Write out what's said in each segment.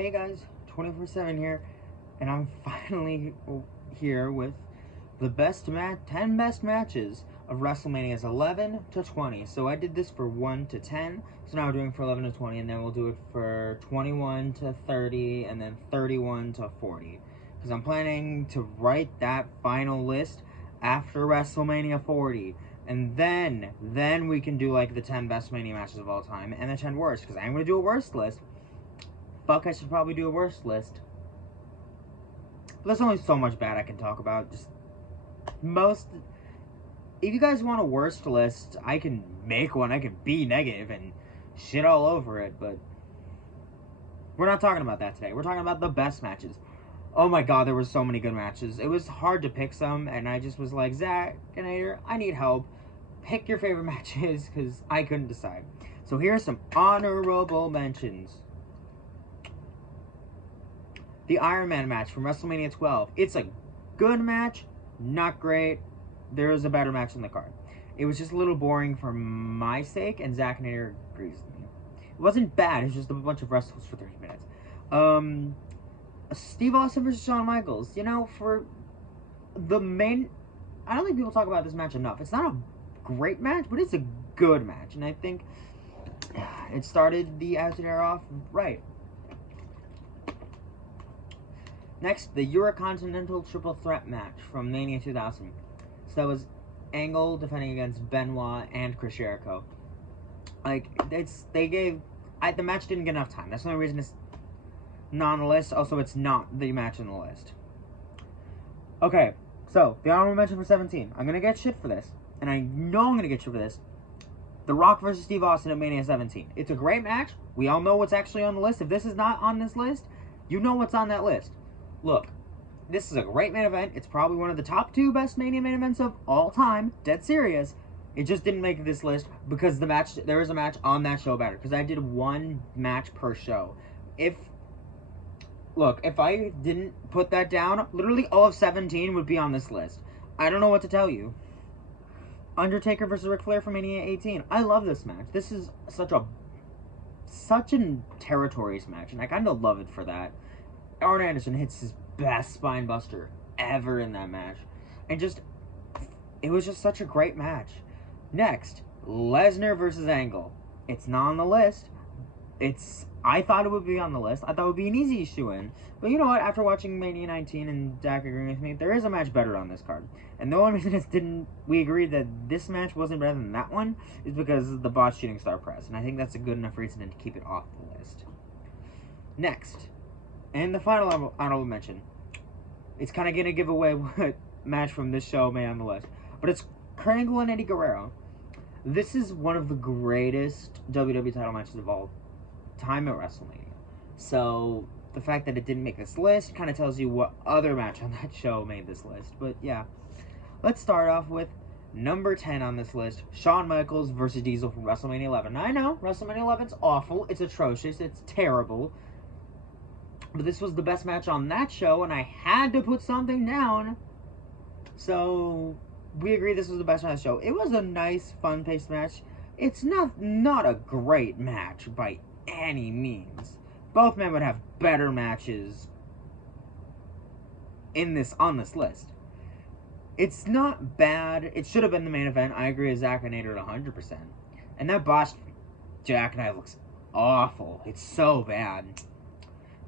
Hey guys, 24/7 here, and I'm finally here with the 10 best matches of WrestleMania's 11 to 20. So I did this for 1 to 10, so now we're doing for 11 to 20, and then we'll do it for 21 to 30, and then 31 to 40. Because I'm planning to write that final list after WrestleMania 40. And then we can do like the 10 best Mania matches of all time and the 10 worst, because I'm going to do a worst list. Fuck, I should probably do a worst list. But there's only so much bad I can talk about. Just most. If you guys want a worst list, I can make one. I can be negative and shit all over it, but we're not talking about that today. We're talking about the best matches. Oh my god, there were so many good matches. It was hard to pick some, and I just was like, Zach and Ader, I need help. Pick your favorite matches, because I couldn't decide. So here's some honorable mentions. The Iron Man match from WrestleMania 12. It's a good match, not great. There is a better match in the card. It was just a little boring for my sake, and Zack and Ader agrees with me. It wasn't bad, it was just a bunch of wrestles for 30 minutes. Steve Austin versus Shawn Michaels. You know, for the main... I don't think people talk about this match enough. It's not a great match, but it's a good match, and I think it started the Attitude Era off right. Next, the Eurocontinental Triple Threat match from Mania 2000. So that was Angle defending against Benoit and Chris Jericho. Like, the match didn't get enough time. That's the only reason it's not on the list. Also, it's not the match on the list. Okay, so, the honorable mention for 17. I'm gonna get shit for this. And I know I'm gonna get shit for this. The Rock versus Steve Austin at Mania 17. It's a great match. We all know what's actually on the list. If this is not on this list, you know what's on that list. Look, this is a great main event. It's probably one of the top 2 best Mania main events of all time. Dead serious. It just didn't make this list because there is a match on that show better. Because I did one match per show. If I didn't put that down, literally all of 17 would be on this list. I don't know what to tell you. Undertaker versus Ric Flair from Mania 18. I love this match. This is such a territories match, and I kind of love it for that. Arn Anderson hits his best spine buster ever in that match. And it was just such a great match. Next, Lesnar versus Angle. It's not on the list. I thought it would be on the list. I thought it would be an easy shoe-in. But you know what? After watching Mania 19 and Dak agreeing with me, there is a match better on this card. And the only reason we agreed that this match wasn't better than that one is because of the botched shooting star press. And I think that's a good enough reason to keep it off the list. Next, and the final honorable mention. It's kind of going to give away what match from this show made on the list. But it's Kurt Angle and Eddie Guerrero. This is one of the greatest WWE title matches of all time at WrestleMania. So the fact that it didn't make this list kind of tells you what other match on that show made this list. But yeah, let's start off with number 10 on this list, Shawn Michaels versus Diesel from WrestleMania 11. I know, WrestleMania 11's awful, it's atrocious, it's terrible. But this was the best match on that show, and I had to put something down. So we agreed this was the best match on the show. It was a nice, fun-paced match. It's not a great match by any means. Both men would have better matches on this list. It's not bad. It should have been the main event. I agree with Zack and Ader at 100%. And that botched jackknife looks awful. It's so bad.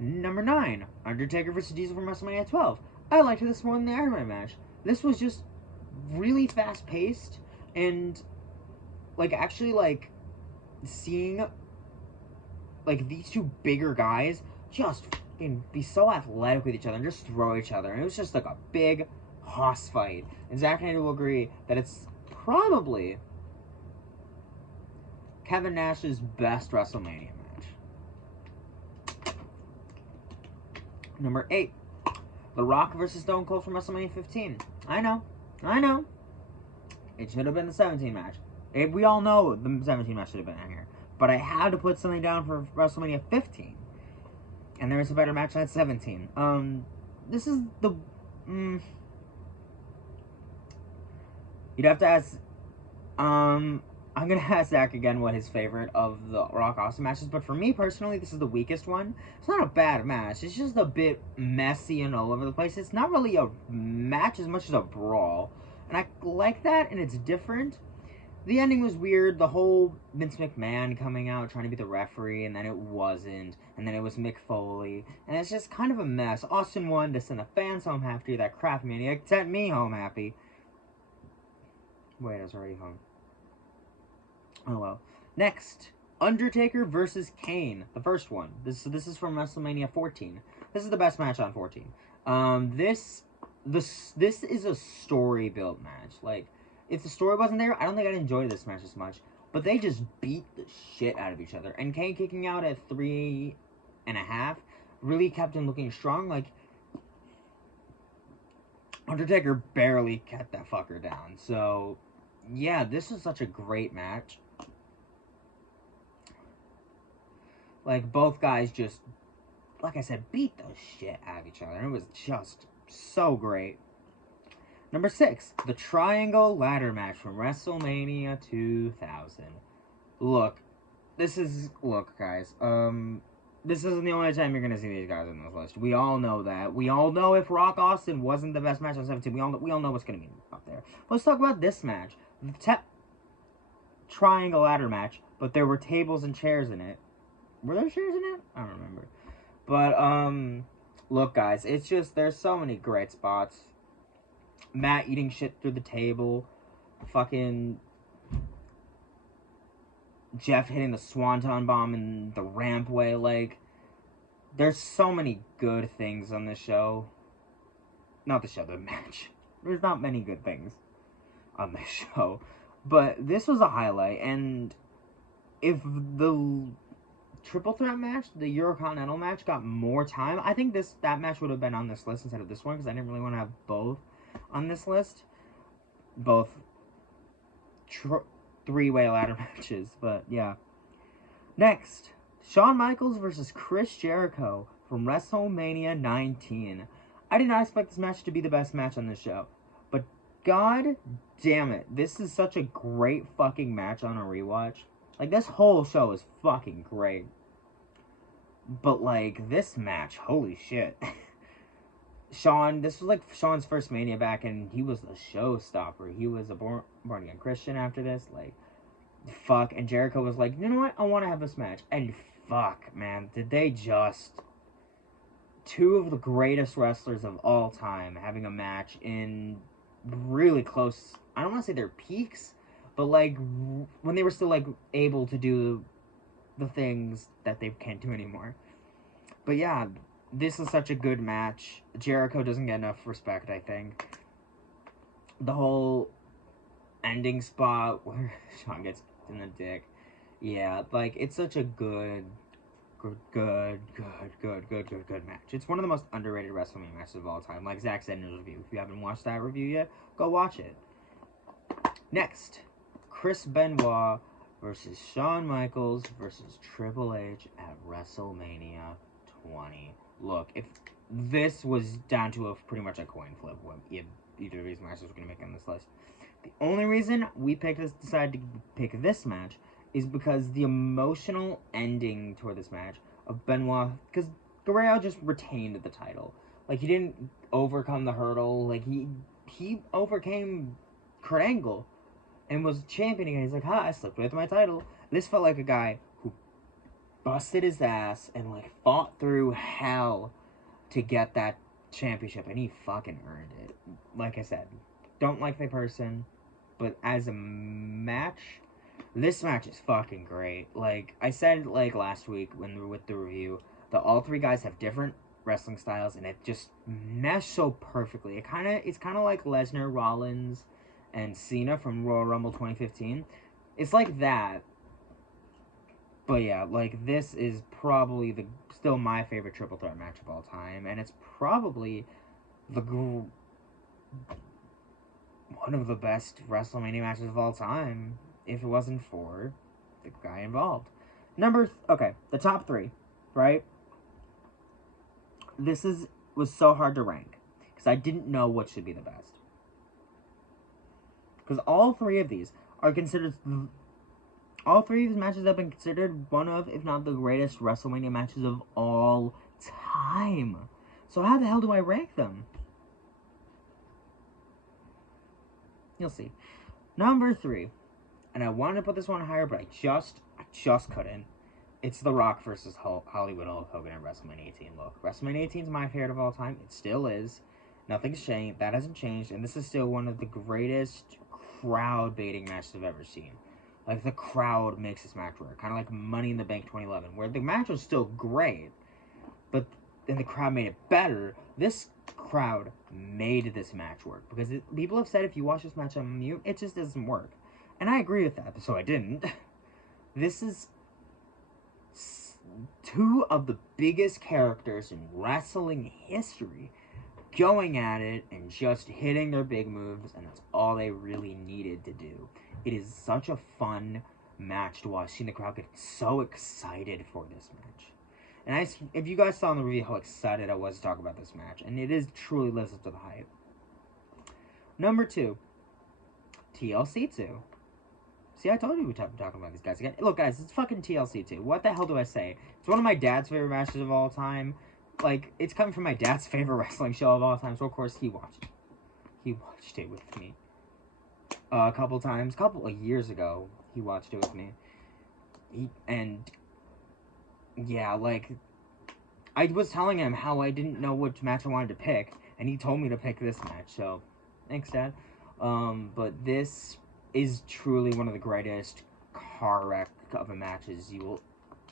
Number 9, Undertaker versus Diesel from WrestleMania 12. I liked this more than the Iron Man match. This was just really fast-paced, and seeing these two bigger guys just be so athletic with each other and just throw each other. And it was just like a big hoss fight. And Zack and Ader will agree that it's probably Kevin Nash's best WrestleMania match. Number 8, The Rock versus Stone Cold from WrestleMania 15. I know. It should have been the 17 match. We all know the 17 match should have been in here. But I had to put something down for WrestleMania 15. And there was a better match at 17. This is the... You'd have to ask... I'm gonna ask Zach again what his favorite of the Rock Austin matches, but for me personally, this is the weakest one. It's not a bad match. It's just a bit messy and all over the place. It's not really a match as much as a brawl, and I like that, and it's different. The ending was weird. The whole Vince McMahon coming out trying to be the referee, and then it wasn't, and then it was Mick Foley, and it's just kind of a mess. Austin won to send the fans home happy. That crap maniac sent me home happy. Wait, I was already home. Oh well. Next, Undertaker versus Kane, the first one. This is from WrestleMania 14. This is the best match on 14. This is a story built match. Like, if the story wasn't there, I don't think I'd enjoy this match as much. But they just beat the shit out of each other. And Kane kicking out at 3.5 really kept him looking strong. Like, Undertaker barely kept that fucker down. So, yeah, this is such a great match. Like, both guys just, like I said, beat the shit out of each other. It was just so great. Number 6, the Triangle Ladder Match from WrestleMania 2000. Look, guys, this isn't the only time you're gonna see these guys on this list. We all know that. We all know if Rock Austin wasn't the best match on 17, we all know what's gonna be up there. Let's talk about this match. The Triangle Ladder Match, but there were tables and chairs in it. Were there chairs in it? I don't remember. But, look, guys, it's just, there's so many great spots. Matt eating shit through the table. Fucking Jeff hitting the Swanton Bomb in the rampway. Like, there's so many good things on this show. Not the show, the match. There's not many good things on this show. But this was a highlight, and if the triple threat match, the Eurocontinental match, got more time, I think that match would have been on this list instead of this one, because I didn't really want to have both on this list. Both three-way ladder matches, but yeah. Next, Shawn Michaels versus Chris Jericho from WrestleMania 19. I did not expect this match to be the best match on this show, but god damn it, this is such a great fucking match on a rewatch. Like, this whole show is fucking great. But, like, this match, holy shit. Shawn, this was like Shawn's first Mania back, and he was the showstopper. He was a born-again Christian after this. Like, fuck. And Jericho was like, you know what? I want to have this match. And fuck, man. Did they just... Two of the greatest wrestlers of all time having a match in really close... I don't want to say their peaks, but, like, when they were still, like, able to do the things that they can't do anymore. But, yeah, this is such a good match. Jericho doesn't get enough respect, I think. The whole ending spot where Shawn gets in the dick. Yeah, like, it's such a good match. It's one of the most underrated WrestleMania matches of all time. Like Zach said in his review. If you haven't watched that review yet, go watch it. Next, Chris Benoit versus Shawn Michaels versus Triple H at WrestleMania 20. Look, if this was down to pretty much a coin flip when either of these matches were going to make on this list. The only reason we decided to pick this match is because the emotional ending toward this match of Benoit, because Guerrero just retained the title. Like, he didn't overcome the hurdle. Like, he overcame Kurt Angle and was champion again. He's like, I slipped with my title. This felt like a guy who busted his ass and, like, fought through hell to get that championship, and he fucking earned it. Like I said, don't like the person, but as a match, this match is fucking great. Like I said, like last week when we were with the review, that all three guys have different wrestling styles, and it just meshed so perfectly. It's kind of like Lesnar, Rollins, and Cena from Royal Rumble 2015. It's like that. But yeah, like, this is probably still my favorite triple threat match of all time, and it's probably one of the best WrestleMania matches of all time, if it wasn't for the guy involved. Okay, the top three, right? This was so hard to rank, because I didn't know what should be the best. Because all three of these are considered All three of these matches have been considered one of, if not the greatest WrestleMania matches of all time. So how the hell do I rank them? You'll see. Number 3. And I wanted to put this one higher, but I just couldn't. It's The Rock versus Hollywood Hulk Hogan at WrestleMania 18. Look, WrestleMania 18 is my favorite of all time. It still is. Nothing's changed. That hasn't changed. And this is still one of the greatest crowd-baiting matches I've ever seen. Like, the crowd makes this match work. Kind of like Money in the Bank 2011, where the match was still great, but then the crowd made it better. This crowd made this match work. Because people have said if you watch this match on mute, it just doesn't work. And I agree with that, so I didn't. This is two of the biggest characters in wrestling history going at it and just hitting their big moves, and that's all they really needed to do. It is such a fun match to watch, seeing the crowd get so excited for this match. And if you guys saw in the review how excited I was to talk about this match, and it is truly lives up to the hype. Number 2, TLC 2. See, I told you we'd be talking about these guys again. Look, guys, it's fucking TLC 2. What the hell do I say? It's one of my dad's favorite matches of all time. Like, it's coming from my dad's favorite wrestling show of all time, so of course he watched it. He watched it with me. A couple of years ago, he watched it with me. Yeah, like, I was telling him how I didn't know which match I wanted to pick, and he told me to pick this match, so, thanks, Dad. But this is truly one of the greatest car wreck of matches you will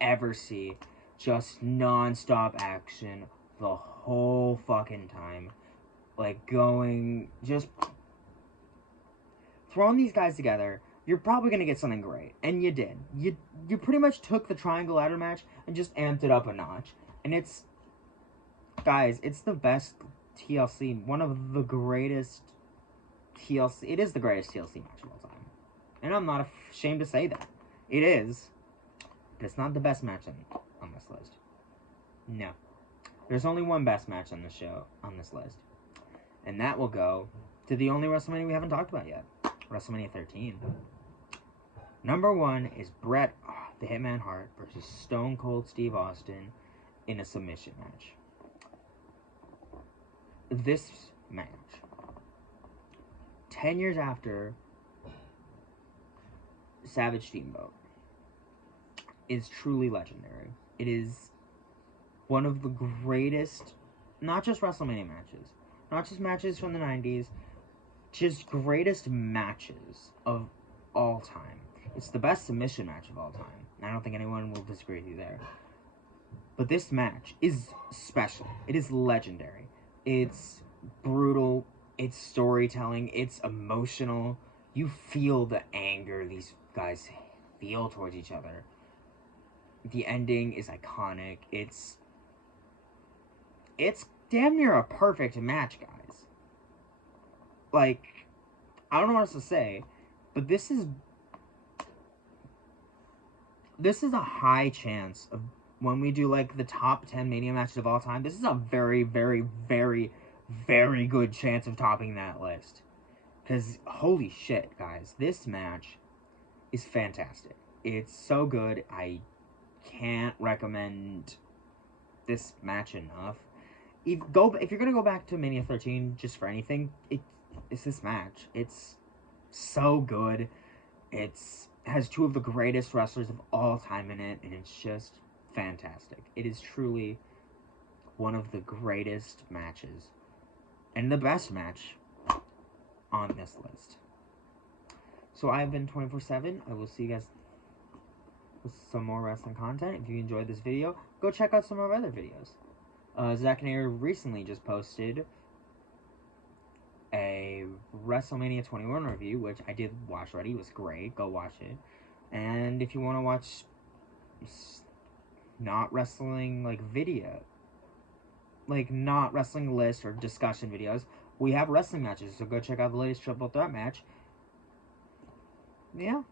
ever see. Just non-stop action the whole fucking time. Like, just throwing these guys together, you're probably going to get something great. And you did. You pretty much took the triangle ladder match and just amped it up a notch. And guys, it's the best TLC, one of the greatest TLC, it is the greatest TLC match of all time. And I'm not ashamed to say that. It is. But it's not the best match on this list. No. There's only one best match on this list. And that will go to the only WrestleMania we haven't talked about yet. WrestleMania 13. Number 1 is Bret the Hitman Hart versus Stone Cold Steve Austin in a submission match. This match, 10 years after Savage Steamboat, is truly legendary. It is one of the greatest, not just WrestleMania matches, not just matches from the 90s, just greatest matches of all time. It's the best submission match of all time. I don't think anyone will disagree with you there. But this match is special. It is legendary. It's brutal. It's storytelling. It's emotional. You feel the anger these guys feel towards each other. The ending is iconic. It's damn near a perfect match, guys. Like, I don't know what else to say, but this is a high chance of, when we do, like, the top 10 Mania matches of all time, this is a very, very, very, very good chance of topping that list. Because, holy shit, guys, this match is fantastic. It's so good. I can't recommend this match enough. If you're going to go back to Mania 13 just for anything, it's this match. It's so good. It has two of the greatest wrestlers of all time in it, and it's just fantastic. It is truly one of the greatest matches, and the best match on this list. So I've been 24/7. I will see you guys with some more wrestling content. If you enjoyed this video, go check out some of our other videos. Zach and Air recently just posted a WrestleMania 21 review, which I did watch already. It was great. Go watch it. And if you want to watch not wrestling not wrestling list or discussion videos, we have wrestling matches, so go check out the latest triple threat match. Yeah,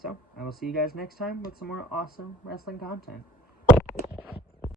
so I will see you guys next time with some more awesome wrestling content.